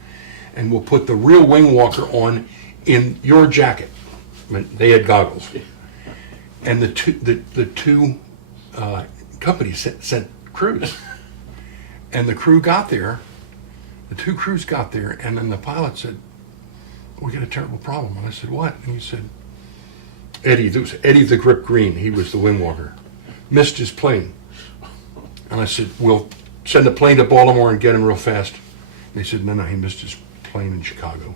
and we'll put the real wing walker on in your jacket. I mean, they had goggles. And the two companies sent crews. And the crew got there, the two crews got there, and then the pilot said, we got a terrible problem. And I said, what? And he said, Eddie, there was Eddie the Grip Green, he was the wing walker, missed his plane. And I said, we'll send a plane to Baltimore and get him real fast. And he said, no, he missed his plane in Chicago.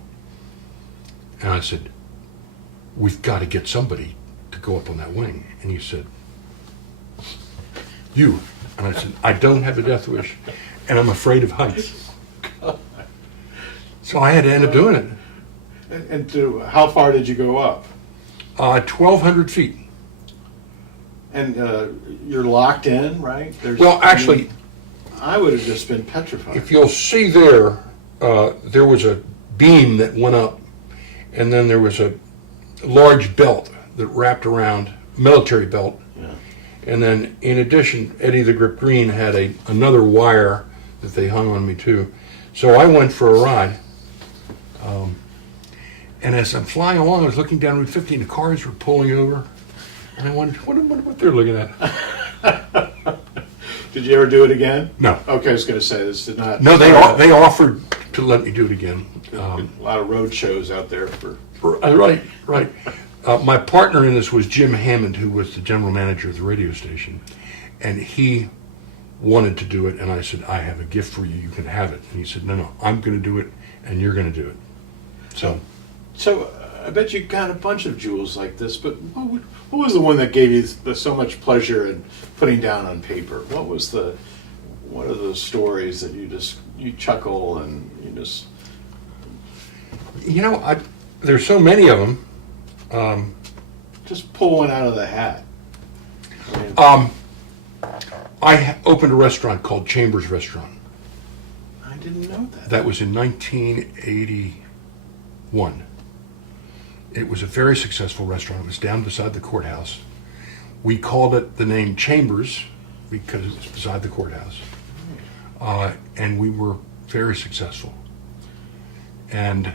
And I said, we've got to get somebody to go up on that wing. And he said, you. And I said, I don't have a death wish, and I'm afraid of heights. So I had to end up doing it. And how far did you go up? 1,200 feet. And you're locked in, right? Well, actually, I would have just been petrified. if you'll see there, there was a beam that went up, and then there was a large belt that wrapped around, military belt. Yeah. And then, in addition, Eddie the Grip Green had another wire that they hung on me too. So I went for a ride. And as I'm flying along, I was looking down Route 50, and the cars were pulling over. And I wondered, what they're looking at. Did you ever do it again? No. Okay, I was going to say this did not. No, they offered to let me do it again. A lot of road shows out there for. Right. My partner in this was Jim Hammond, who was the general manager of the radio station, and he wanted to do it, and I said, I have a gift for you, you can have it. And he said, no, I'm going to do it, and you're going to do it. So I bet you got a bunch of jewels like this, but what was the one that gave you so much pleasure in putting down on paper? What are those stories that you chuckle and you just... There's so many of them. Just pull one out of the hat. I opened a restaurant called Chambers Restaurant. I didn't know that. That was in 1981. It was a very successful restaurant. It was down beside the courthouse. We called it the name Chambers because it was beside the courthouse. And we were very successful. And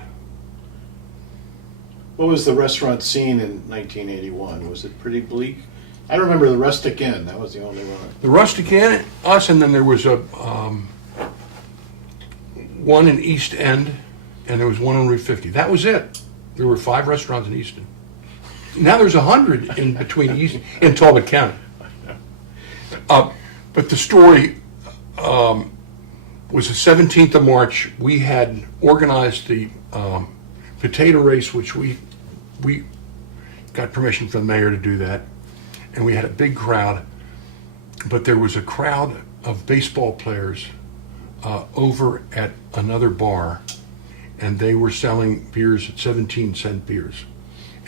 what was the restaurant scene in 1981? Was it pretty bleak? I remember the Rustic Inn. That was the only one. the Rustic Inn, us, and then there was a one in East End, and there was one on Route 50. That was it. There were 5 restaurants in Easton. Now there's 100 in between Easton in Talbot County. But the story was the 17th of March. We had organized the potato race, which we got permission from the mayor to do that, and we had a big crowd. But there was a crowd of baseball players over at another bar, and they were selling beers at 17-cent beers,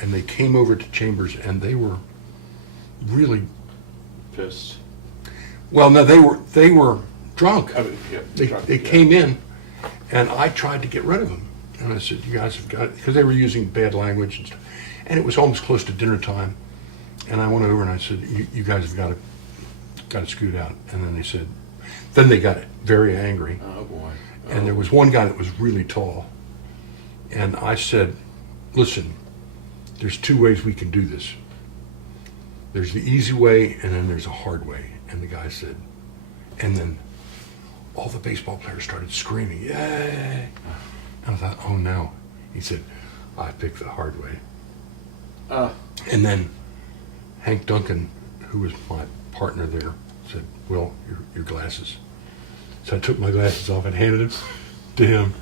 and they came over to Chambers, and they were really Pissed. well. No, they were drunk. I mean, yeah, They came in, and I tried to get rid of them. And I said, you guys have got it, because they were using bad language and stuff. And it was almost close to dinner time. And I went over and I said, you guys have got to scoot out. And then they got very angry. Oh, boy. And there was one guy that was really tall. And I said, listen, there's two ways we can do this. There's the easy way, and then there's a hard way. And the guy said, and then all the baseball players started screaming, yay! And I thought, oh no. He said, I picked the hard way. And then Hank Duncan, who was my partner there, said, Will, your glasses. So I took my glasses off and handed them to him.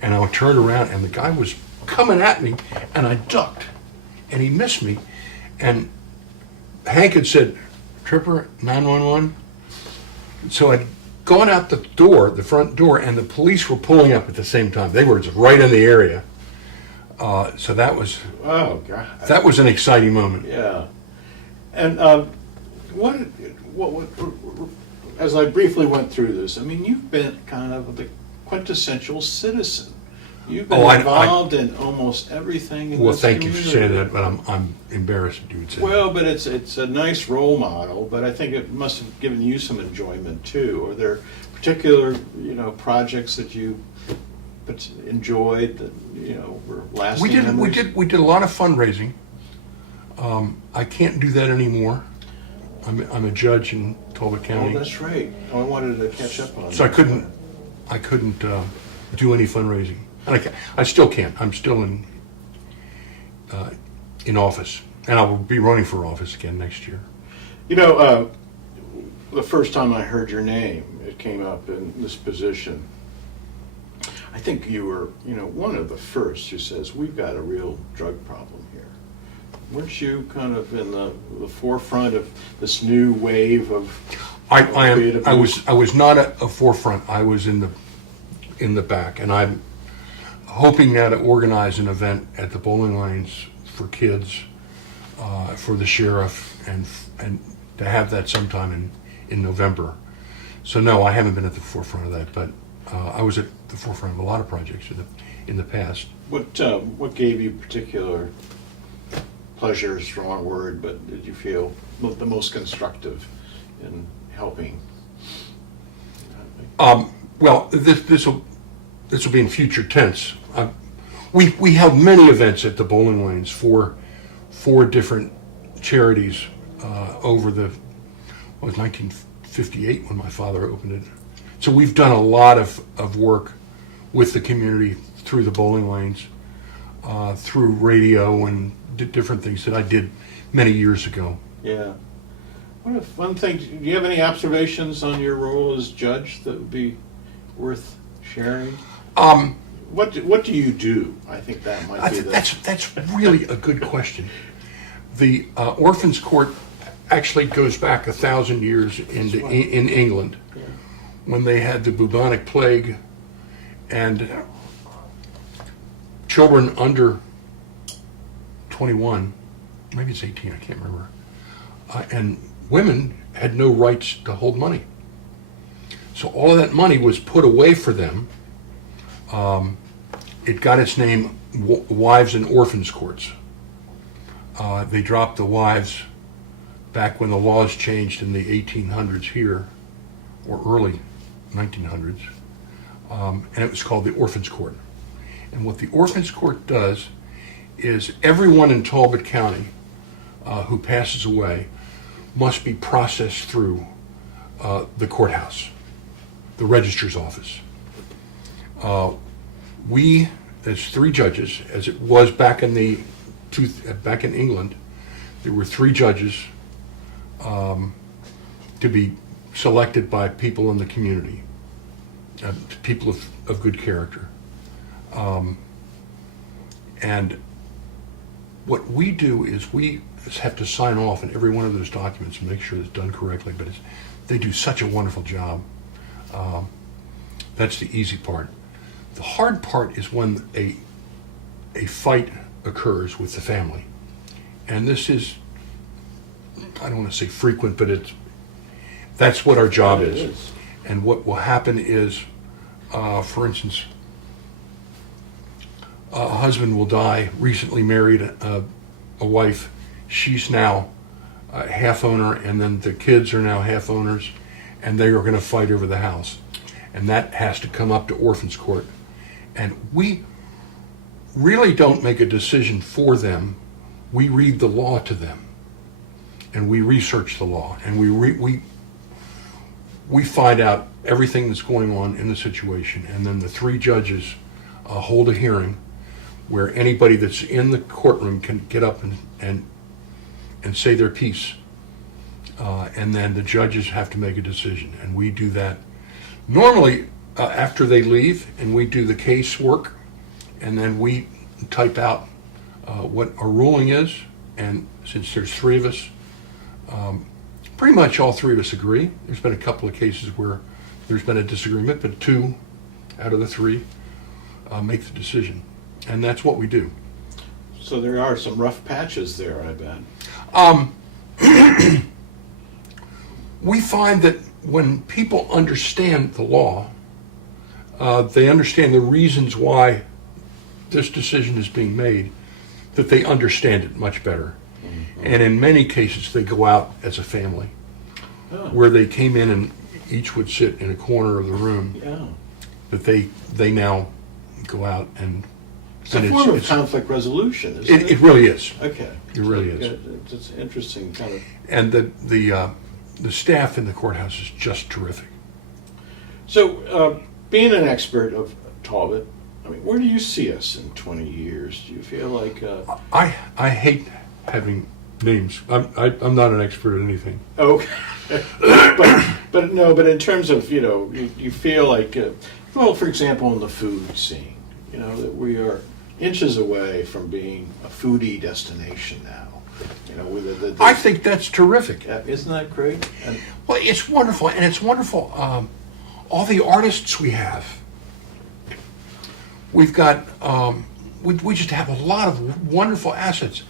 And I turned around, and the guy was coming at me, and I ducked. And he missed me. And Hank had said, Tripper, 911. So I'd gone out the door, the front door, and the police were pulling up at the same time. They were just right in the area. So that was, Oh, God. that was an exciting moment. Yeah. And what, as I briefly went through this, I mean, you've been kind of the quintessential citizen. You've been involved in almost everything in Well, this thank you for community. saying that, but I'm embarrassed that you would say Well, but it's a nice role model, but I think it must have given you some enjoyment too. Are there particular, projects that you enjoyed that, were lasting that. memories? We did a lot of fundraising. I can't do that anymore. I'm a judge in Talbot Oh, County. that's right. I wanted to catch up on So I that. couldn't do any fundraising, and I still can't. I'm still in office, and I will be running for office again next year. The first time I heard your name, it came up in this position. I think you were, one of the first who says, we've got a real drug problem here. Weren't you kind of in the forefront of this new wave of opiate abuse? I was not a forefront. I was in the back, and I'm hoping now to organize an event at the bowling lanes for kids, for the sheriff, and to have that sometime in November. So no, I haven't been at the forefront of that, but I was at the forefront of a lot of projects in the past. What gave you particular pleasure, is a strong word, but did you feel the most constructive in helping? Well, this will be in future tense. We held many events at the bowling lanes for 4 different charities over it was 1958 when my father opened it. So we've done a lot of work with the community through the bowling lanes, through radio and different things that I did many years ago. Yeah. One thing, do you have any observations on your role as judge that would be worth sharing? What do you do? I think that might be That's really a good question. The Orphans Court actually goes back 1,000 years in England, when they had the bubonic plague, and children under 21, maybe it's 18, I can't remember, and women had no rights to hold money. So all of that money was put away for them. It got its name, Wives and Orphans Courts. They dropped the wives back when the laws changed in the 1800s here, or early 1900s, and it was called the Orphans Court. And what the Orphans Court does is everyone in Talbot County who passes away must be processed through the courthouse, the registrar's office. We, as 3 judges, as it was back in England, there were 3 judges to be selected by people in the community, people of good character. And what we do is we have to sign off on every one of those documents and make sure it's done correctly, but they do such a wonderful job. That's the easy part. The hard part is when a fight occurs with the family. And this is, I don't want to say frequent, but that's what our job is. And what will happen is, for instance, a husband will die, recently married, a wife. She's now half owner, and then the kids are now half owners, and they are going to fight over the house. And that has to come up to orphans court. And we really don't make a decision for them. We read the law to them, and we research the law, and we find out everything that's going on in the situation. And then the three judges hold a hearing where anybody that's in the courtroom can get up and say their piece. And then the judges have to make a decision, and we do that normally after they leave, and we do the case work, and then we type out what our ruling is. And since there's three of us, pretty much all three of us agree. There's been a couple of cases where there's been a disagreement, but 2 out of the 3 make the decision, and that's what we do. So there are some rough patches there, I bet. We find that when people understand the law, they understand the reasons why this decision is being made, that they understand it much better. Mm-hmm. And in many cases, they go out as a family, where they came in and each would sit in a corner of the room. Yeah. That they now go out and... It's a form of conflict resolution, isn't it? It really is. Okay. It really is. It's interesting kind of... And the staff in the courthouse is just terrific. So, being an expert of Talbot, I mean, where do you see us in 20 years? Do you feel like... I hate having names. I'm not an expert at anything. Okay. but in terms of, you feel like, well, for example, in the food scene, that we are inches away from being a foodie destination now. I think that's terrific. Isn't that great? Well, it's wonderful, and it's wonderful. All the artists we have. We've got, we just have a lot of wonderful assets.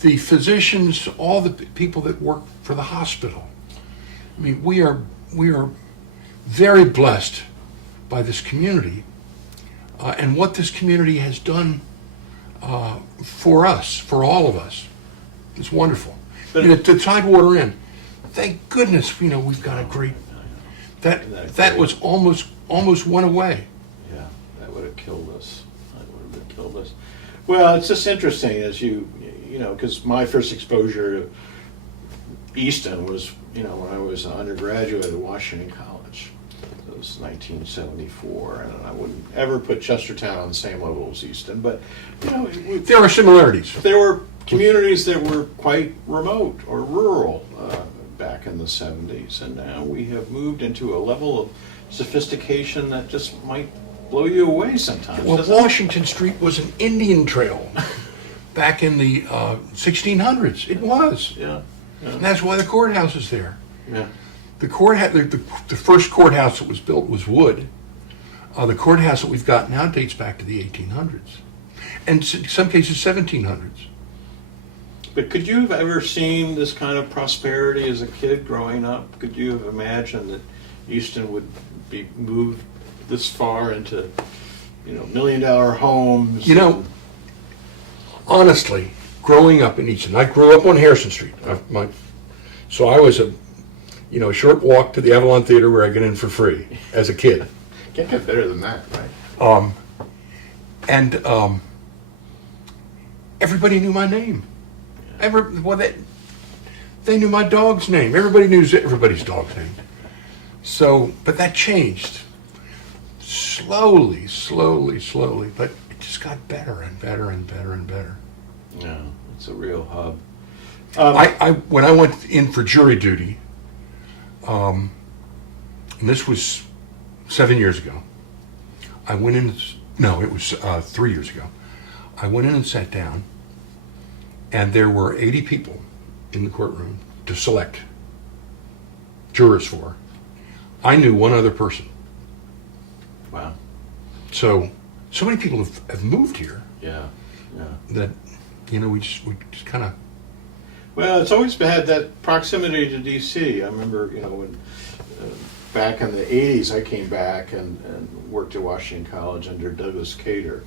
The physicians, all the people that work for the hospital. I mean, we are very blessed by this community and what this community has done for us, for all of us. It's wonderful. The Tidewater Inn, thank goodness, we've got a great. That was almost went away. Yeah, that would have killed us. Well, it's just interesting as because my first exposure to Easton was, when I was an undergraduate at Washington College. It was 1974, and I wouldn't ever put Chestertown on the same level as Easton, but, there are similarities. There were communities that were quite remote or rural back in the 70s, and now we have moved into a level of sophistication that just might blow you away sometimes. Well, Washington Street was an Indian trail back in the 1600s. It was. Yeah. And that's why the courthouse is there. Yeah. The first courthouse that was built was wood. The courthouse that we've got now dates back to the 1800s, and in some cases 1700s. But could you have ever seen this kind of prosperity as a kid growing up? Could you have imagined that Easton would be moved this far into, $1 million homes? Honestly, growing up in Easton, I grew up on Harrison Street. So I was a short walk to the Avalon Theater where I get in for free as a kid. Can't get better than that, right? Everybody knew my name. They knew my dog's name. Everybody knew everybody's dog's name. So, but that changed slowly, but it just got better and better and better and better. Yeah, it's a real hub. When I went in for jury duty, and this was 7 years ago, I went in. No, it was 3 years ago. I went in and sat down, and there were 80 people in the courtroom to select jurors for. I knew one other person. Wow. So many people have moved here. Yeah. That, we just kind of. Well, it's always had that proximity to D.C. I remember, when back in the 80s, I came back and worked at Washington College under Douglas Cater.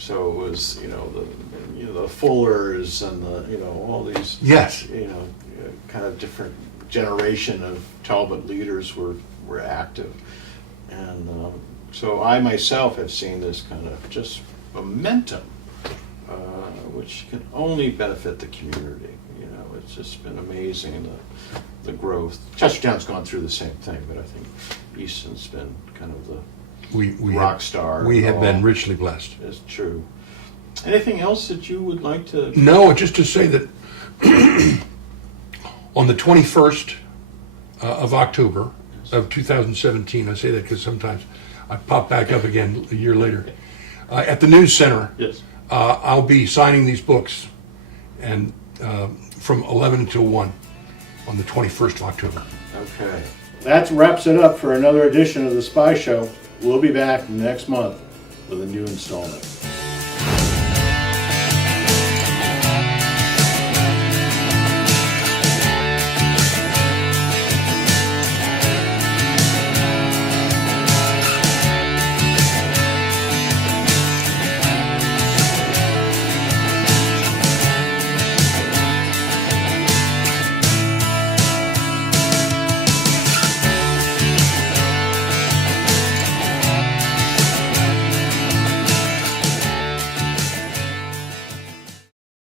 So it was, the Fullers and all these, Yes. kind of different generation of Talbot leaders were active. And so I myself have seen this kind of just momentum, which can only benefit the community. It's just been amazing, the growth. Chestertown's gone through the same thing, but I think Easton's been kind of the rock star. We have been richly blessed. It's true. Anything else that you would like to? No, just to say that on the 21st of October of 2017, I say that because sometimes I pop back up again a year later, at the News Center, Yes. I'll be signing these books and from 11 until 1 on the 21st of October. Okay. That wraps it up for another edition of The Spy Show. We'll be back next month with a new installment.